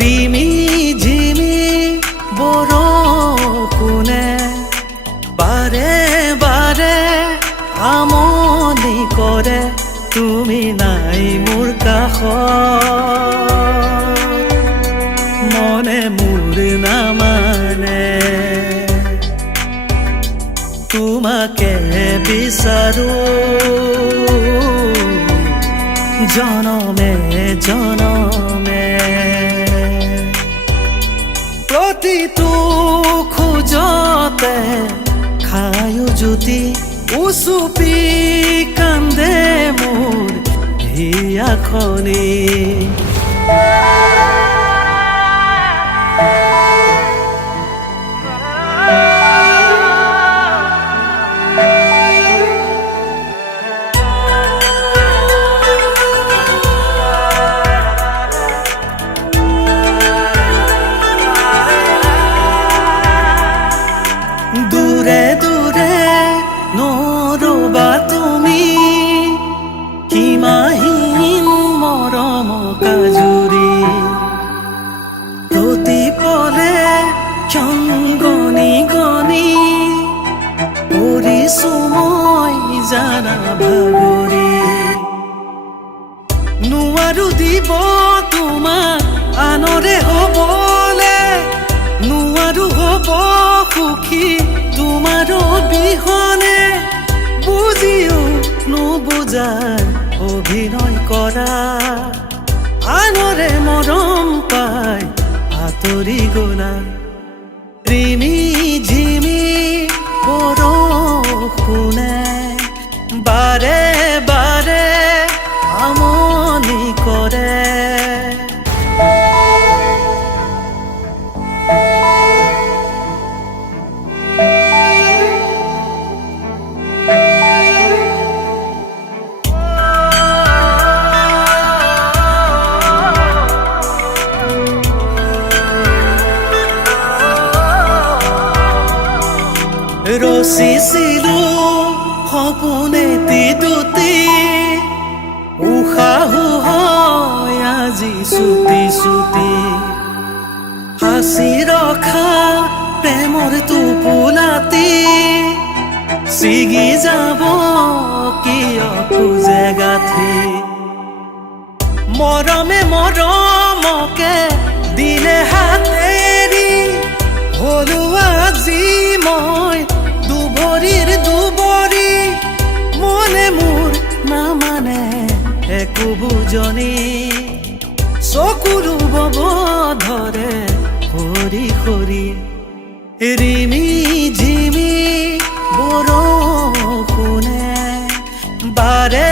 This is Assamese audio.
ৰিমি ঝিমি বৰষুণে বাৰে বাৰে আমনি কৰে তুমি নাই মোৰ কাষত মনে মোৰ নামানে তোমাকে বিচাৰো জনমে জনমে প্ৰতিটো খোজতে খায়ো জ্যোতি উচুপি কান্দে মোৰ হিয়াখনি দূৰে দূৰে নৰবা তুমি সীমাহীন মৰম কাজুৰি প্ৰতি পলে ক্ষংগনি গনি পৰিছো মই জানা ভাগৰি নোৱাৰো দিব তোমাক আনৰে হ'বলে নোৱাৰো হ'ব সুখী তোমাৰো বিহনে বুজিও নুবুজাৰ অভিনয় কৰা আনৰে মৰম পাই আঁতৰি গলা ৰিমি ঝিমি বৰষুণে বাৰে বাৰে আমনি কৰে ৰচিছিলো সপোনে দুটি উশাহু হয় আজি চুটি চুটি সাঁচি ৰখা প্ৰেমৰ টোপোলাটি ছিগি যাব কিয় খোজে গাঁঠি মৰমে মৰমকে দিলে হাতেৰি হলো আজি মই দুবৰিৰ দুবৰি মনে মোৰ নামানে একো বুজনি চকুৰো বব ধৰে সৰি সৰি ৰিমি ঝিমি বৰষুণে বাৰে